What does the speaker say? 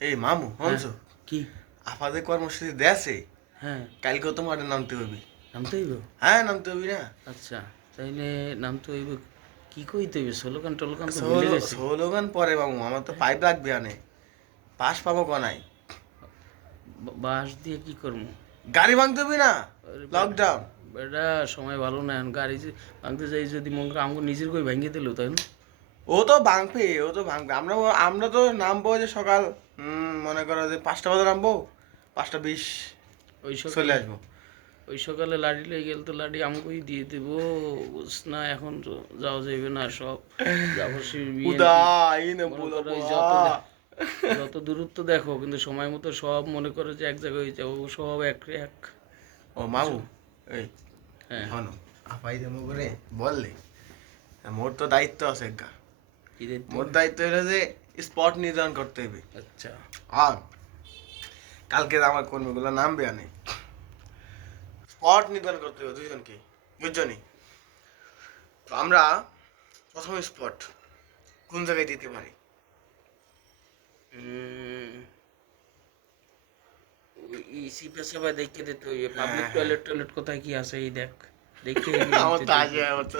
এই মামু হ্যাঁ, হনছ কি? আপাদের কর্মসূচি দেছে হ্যাঁ, কালকেও তো মাঠে নামতে হবে। নামতে হইব। হ্যাঁ নামতে হবে না। আচ্ছা, তাইলে নামতে হইব। কি কইতে হইবে? স্লোগান টোলোগান তো ভুলে সোলো গেছি। স্লোগান পরে মামু, আমার তো পাইপ লাগবে আনে, পাস পাবো কনাই। বাঁশ দিয়ে কি করবো? গাড়ি ভাঙতে হবে না, আরে লকডাউন। বেটা, সময় ভালো না এখন। গাড়ি যে ভাঙতে যাই, যদি মনে করো আমাকে নিজের কই ভেঙে দিল, তাই না? ও তো ভাঙবে আমরা আমরা তো নামবো যে সকাল, মনে করো যে 5টা বাজে নামবো, 5টা 20 ওই চলে সকালে আসবো। ওই সকালে লাড়ি লেগে গেল তো লাড়ি আমাকেই দিয়ে দেবো। বুঝ না, এখন তো যাওয়া যাইবে না সব। যাবো বিএনপি। উদাই না মনে বলো করো এই বাবা। যত দূরত্ব দেখো, কিন্তু সময় মতো সব মনে করো যে এক জায়গায় হয়ে যাবো, সব এক এক। ও মামু, এই হ্যাঁ, হনো আপাই দেবো করে বললে, মোর তো দায়িত্ব আছে গা। কি দেখতে মোর হবে? দায়িত্ব হলো যে স্পট নির্ধারণ করতে হবে। আচ্ছা। আর কালকে আমার কর্মীগুলো নামবে আনে, স্পট নির্ধারণ করতে হবে দুইজনকে, বুঝছনি? তো আমরা প্রথম স্পট কোন জায়গায় দিতে পারি? সিপে সবাই দেখে দিতে হইবে। হ্যাঁ পাবলিক হ্যাঁ টয়লেট টয়লেট কোথায় কি আছে এই দেখ, দেখতে আমার তো হইবে। আগে আমার তো